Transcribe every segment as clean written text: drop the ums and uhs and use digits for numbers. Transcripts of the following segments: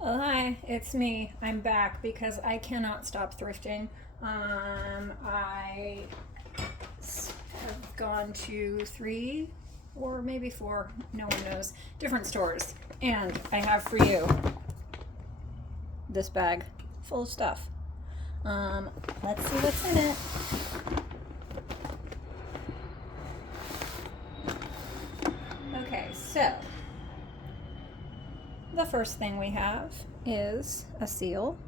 Oh, hi, it's me. I'm back because I cannot stop thrifting. I have gone to three or maybe four, no one knows, different stores. And I have for you this bag full of stuff. Let's see what's in it. Okay, so the first thing we have is a seal,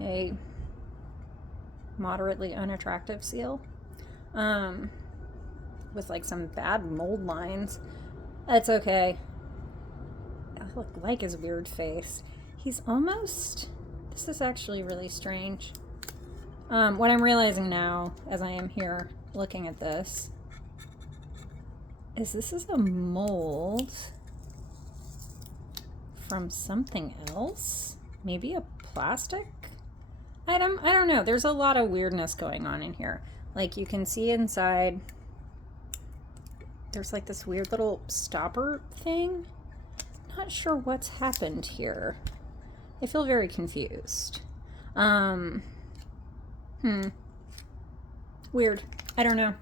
a moderately unattractive seal, with like some bad mold lines. That's okay. I look like his weird face. He's almost. This is actually really strange. What I'm realizing now, as I am here looking at this, is this is a mold from something else? Maybe a plastic item? I don't know. There's a lot of weirdness going on in here. Like you can see inside, there's like this weird little stopper thing. Not sure what's happened here. I feel very confused. Weird. I don't know.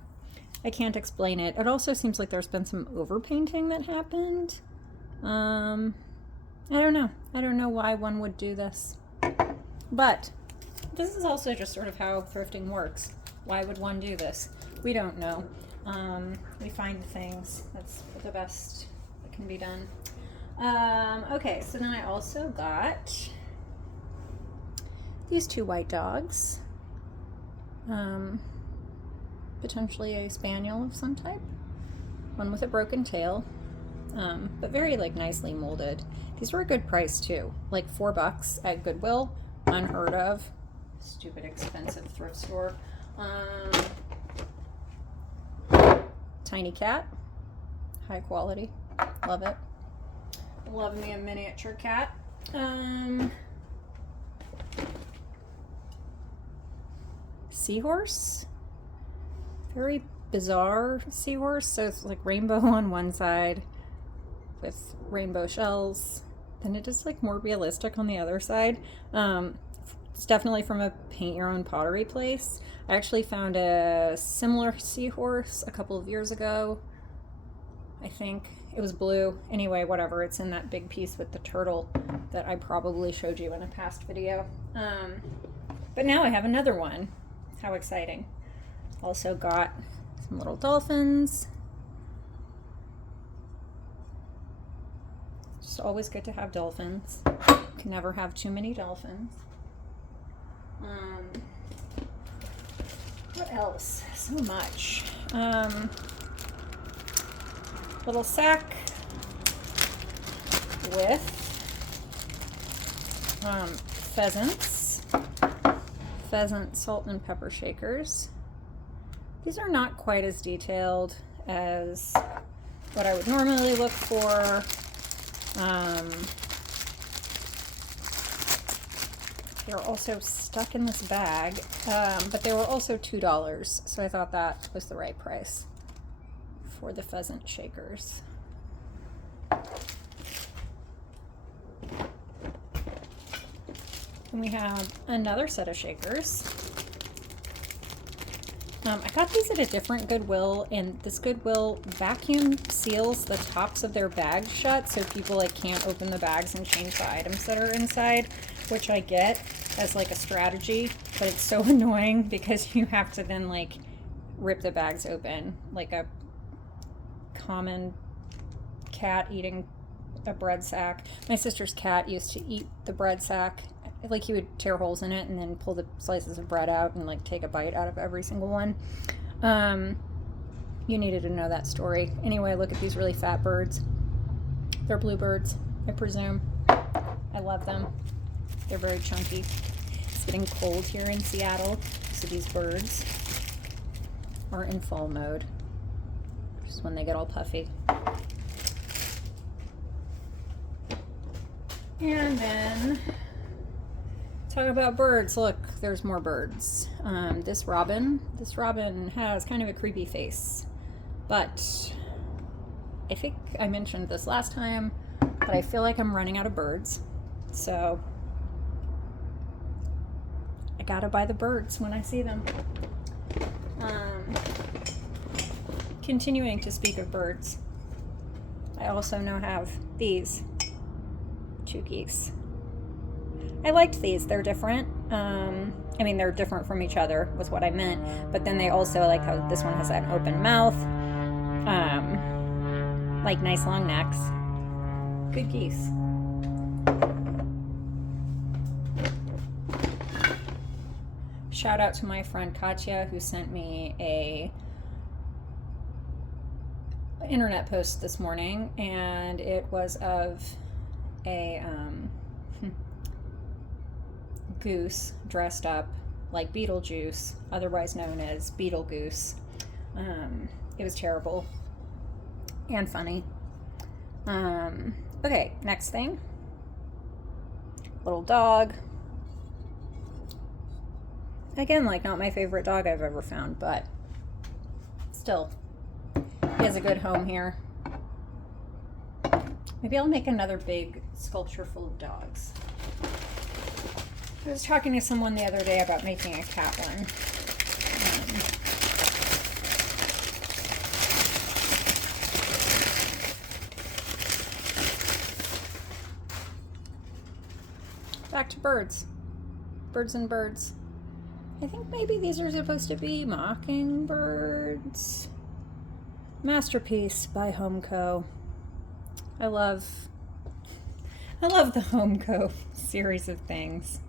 I can't explain it. It also seems like there's been some overpainting that happened. I don't know. I don't know why one would do this. But this is also just sort of how thrifting works. Why would one do this? We don't know. We find things. That's the best that can be done. Okay, so then I also got these two white dogs. Potentially a spaniel of some type. One with a broken tail, but very like nicely molded. These were a good price too, like $4 at Goodwill. Unheard of. Stupid expensive thrift store. Tiny cat, high quality, love it. Love me a miniature cat. Seahorse, very bizarre seahorse. So it's like rainbow on one side with rainbow shells. Then it is like more realistic on the other side. It's definitely from a paint your own pottery place. I actually found a similar seahorse a couple of years ago. I think it was blue. Anyway, whatever. It's in that big piece with the turtle that I probably showed you in a past video. But now I have another one. How exciting. Also got some little dolphins. It's always good to have dolphins. Can never have too many dolphins. What else? So much. Little sack with pheasant salt and pepper shakers. These are not quite as detailed as what I would normally look for. They're also stuck in this bag, but they were also $2, so I thought that was the right price for the pheasant shakers. And we have another set of shakers. I got these at a different Goodwill, and this Goodwill vacuum seals the tops of their bags shut so people like can't open the bags and change the items that are inside, which I get as like a strategy, but it's so annoying because you have to then like rip the bags open like a common cat eating a bread sack. My sister's cat used to eat the bread sack. Like he would tear holes in it and then pull the slices of bread out and like take a bite out of every single one. You needed to know that story. Anyway, look at these really fat birds. They're bluebirds, I presume. I love them. They're very chunky. It's getting cold here in Seattle, so these birds are in fall mode, just when they get all puffy. And then talk about birds. Look, there's more birds. This robin has kind of a creepy face, but I think I mentioned this last time. but I feel like I'm running out of birds. So I gotta buy the birds when I see them. Continuing to speak of birds, I also now have these 2 geese. I liked these. They're different. I mean, they're different from each other was what I meant. But then they also, like how this one has an open mouth, like nice long necks. Good geese. Shout out to my friend Katya, who sent me a internet post this morning, and it was of a goose dressed up like Beetlejuice, otherwise known as Beetlegoose. It was terrible and funny. Okay, next thing. Little dog. Again, like, not my favorite dog I've ever found, but still, he has a good home here. Maybe I'll make another big sculpture full of dogs. I was talking to someone the other day about making a cat one. Back to birds. Birds and birds. I think maybe these are supposed to be mockingbirds. Masterpiece by Homeco. I love the Homeco series of things.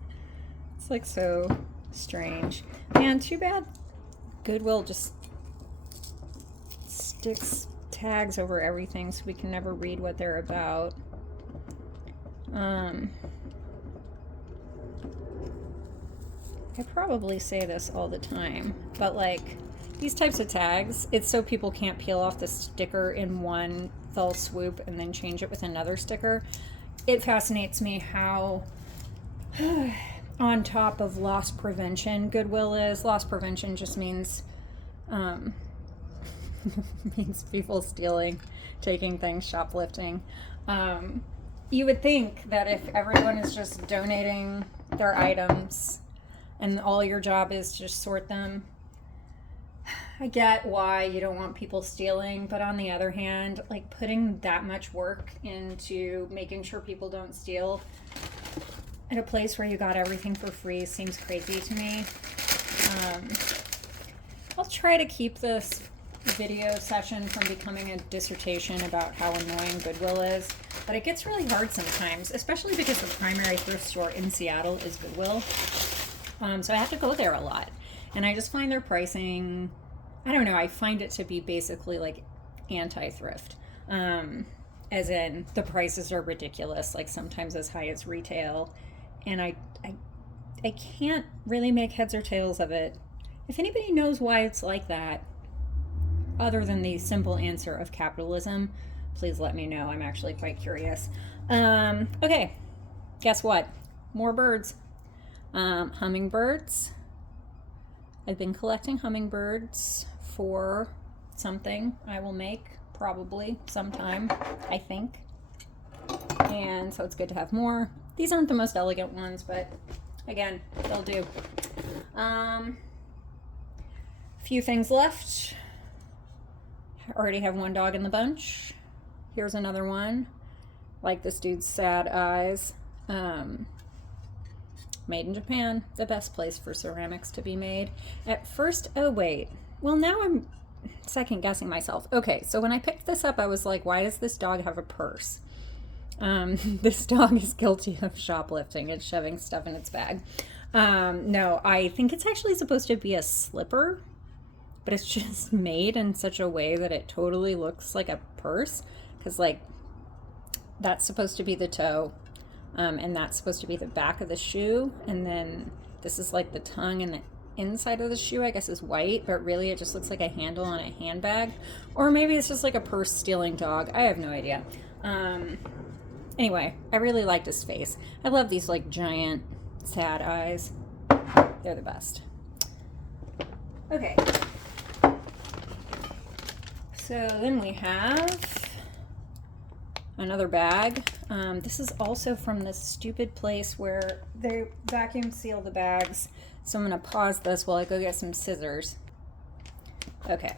It's like so strange. Man, too bad Goodwill just sticks tags over everything so we can never read what they're about. I probably say this all the time, but like these types of tags, it's so people can't peel off the sticker in one fell swoop and then change it with another sticker. It fascinates me how on top of loss prevention Goodwill is. Loss prevention just means means people stealing, taking things, shoplifting. You would think that if everyone is just donating their items and all your job is to just sort them, I get why you don't want people stealing, but on the other hand, like putting that much work into making sure people don't steal at a place where you got everything for free seems crazy to me. I'll try to keep this video session from becoming a dissertation about how annoying Goodwill is, but it gets really hard sometimes, especially because the primary thrift store in Seattle is Goodwill. So I have to go there a lot, and I just find their pricing, I don't know, I find it to be basically like anti-thrift, as in the prices are ridiculous, like sometimes as high as retail, and I can't really make heads or tails of it. If anybody knows why it's like that, other than the simple answer of capitalism, please let me know. I'm actually quite curious. Okay, guess what? More birds. Hummingbirds. I've been collecting hummingbirds for something I will make probably sometime, I think. And so it's good to have more. These aren't the most elegant ones, but again, they'll do. Few things left. I already have one dog in the bunch. Here's another one. Like this dude's sad eyes. Made in Japan, the best place for ceramics to be made. At first, oh wait, well now I'm second guessing myself. Okay, so when I picked this up, I was like, why does this dog have a purse? This dog is guilty of shoplifting and shoving stuff in its bag. No, I think it's actually supposed to be a slipper, but it's just made in such a way that it totally looks like a purse, because like that's supposed to be the toe. And that's supposed to be the back of the shoe, and then this is like the tongue, and the inside of the shoe I guess is white, but really it just looks like a handle on a handbag, or maybe it's just like a purse stealing dog. I have no idea. Anyway, I really liked his face. I love these like giant sad eyes. They're the best. Okay, so then we have another bag. This is also from this stupid place where they vacuum seal the bags. So I'm going to pause this while I go get some scissors. Okay.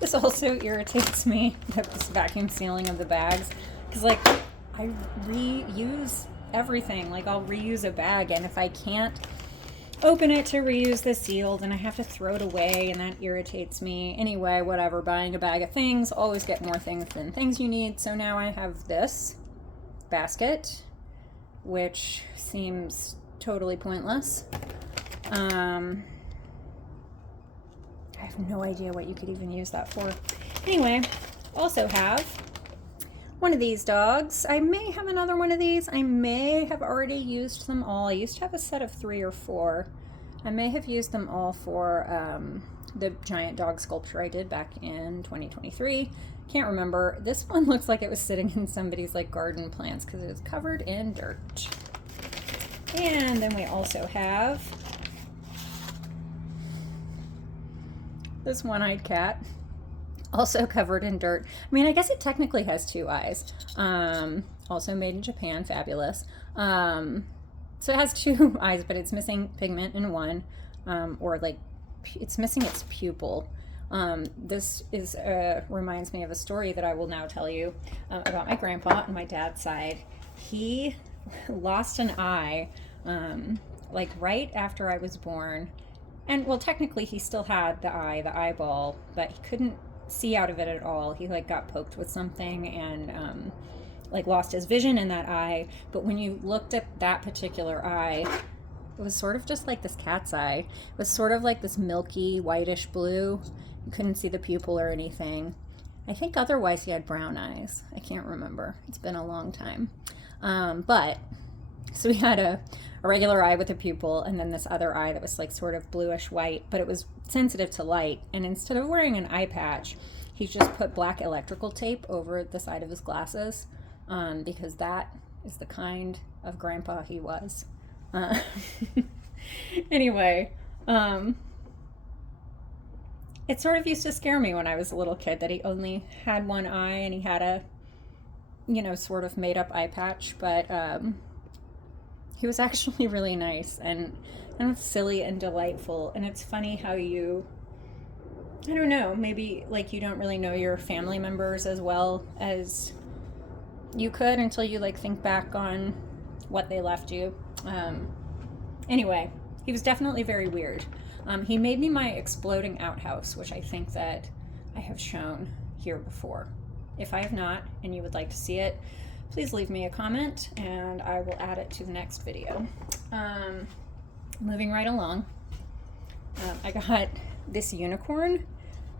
This also irritates me, this vacuum sealing of the bags, because like I reuse everything. Like I'll reuse a bag, and if I can't open it to reuse the seal, then I have to throw it away, and that irritates me. Anyway, whatever, buying a bag of things, always get more things than things you need. So now I have this basket, which seems totally pointless. I have no idea what you could even use that for. Anyway, also have one of these dogs. I may have another one of these. I may have already used them all. I used to have a set of 3 or 4. I may have used them all for the giant dog sculpture I did back in 2023. Can't remember. This one looks like it was sitting in somebody's like garden plants because it is covered in dirt. And then we also have this one-eyed cat, also covered in dirt. I mean, I guess it technically has 2 eyes. Also made in Japan, fabulous. So it has 2 eyes, but it's missing pigment in one, or like it's missing its pupil. This is reminds me of a story that I will now tell you about my grandpa on my dad's side. He lost an eye like right after I was born. And well, technically he still had the eyeball, but he couldn't see out of it at all. He like got poked with something and like lost his vision in that eye. But when you looked at that particular eye, it was sort of just like this cat's eye. It was sort of like this milky whitish blue. You couldn't see the pupil or anything. I think otherwise he had brown eyes. I can't remember. It's been a long time. But so we had a regular eye with a pupil, and then this other eye that was like sort of bluish white, but it was sensitive to light. And instead of wearing an eye patch, he just put black electrical tape over the side of his glasses, because that is the kind of grandpa he was. Anyway, it sort of used to scare me when I was a little kid that he only had one eye and he had a, sort of made up eye patch, but he was actually really nice and kind of silly and delightful. And it's funny how I don't know, maybe like you don't really know your family members as well as you could until you like think back on what they left you. Anyway, he was definitely very weird. He made me my exploding outhouse, which I think that I have shown here before. If I have not and you would like to see it, please leave me a comment and I will add it to the next video. Moving right along, I got this unicorn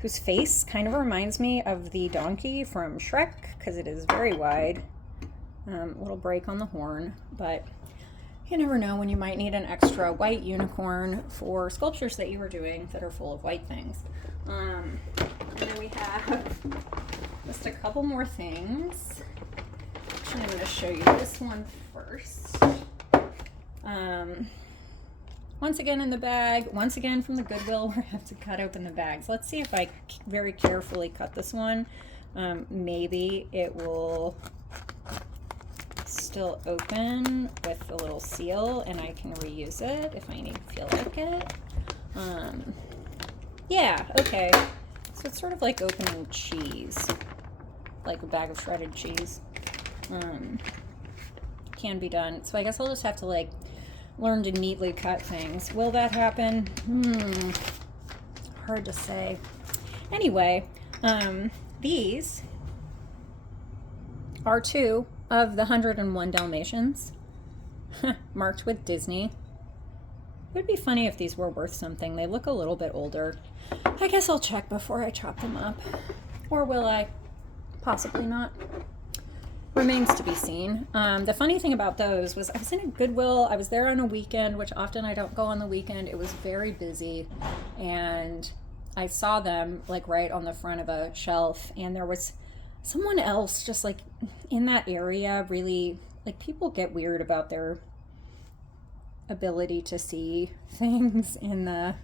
whose face kind of reminds me of the donkey from Shrek because it is very wide. Little break on the horn, but you never know when you might need an extra white unicorn for sculptures that you are doing that are full of white things. And then we have just a couple more things. Actually, I'm going to show you this one first. Once again in the bag, once again from the Goodwill, where I have to cut open the bags. Let's see if I very carefully cut this one. Maybe it will still open with a little seal and I can reuse it if I feel like it. Yeah, okay. So it's sort of like opening cheese, like a bag of shredded cheese. Can be done. So I guess I'll just have to like learn to neatly cut things. Will that happen? Hard to say. Anyway, these are 2 of the 101 Dalmatians marked with Disney. It would be funny if these were worth something. They look a little bit older. I guess I'll check before I chop them up. Or will I? Possibly not. Remains to be seen. The funny thing about those was I was in a Goodwill. I was there on a weekend, which often I don't go on the weekend. It was very busy, and I saw them like right on the front of a shelf, and there was someone else just like in that area. Really, like, people get weird about their ability to see things in the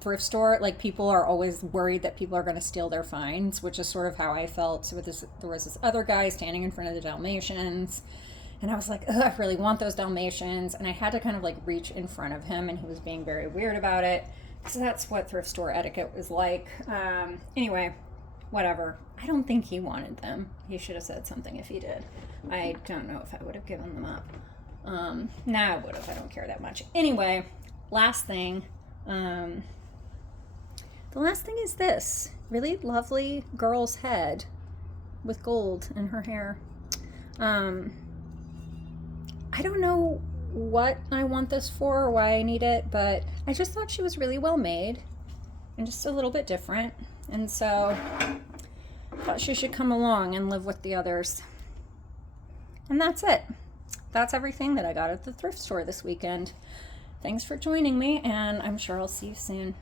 thrift store, like people are always worried that people are going to steal their finds, which is sort of how I felt. So there was this other guy standing in front of the Dalmatians, and I was like, ugh, I really want those Dalmatians, and I had to kind of like reach in front of him, and he was being very weird about it. So that's what thrift store etiquette was like. Anyway, whatever. I don't think he wanted them. He should have said something if he did. I don't know if I would have given them up. Nah, I would have. I don't care that much. Anyway, last thing. The last thing is this really lovely girl's head with gold in her hair. I don't know what I want this for or why I need it, but I just thought she was really well made and just a little bit different. And so I thought she should come along and live with the others. And that's it. That's everything that I got at the thrift store this weekend. Thanks for joining me, and I'm sure I'll see you soon.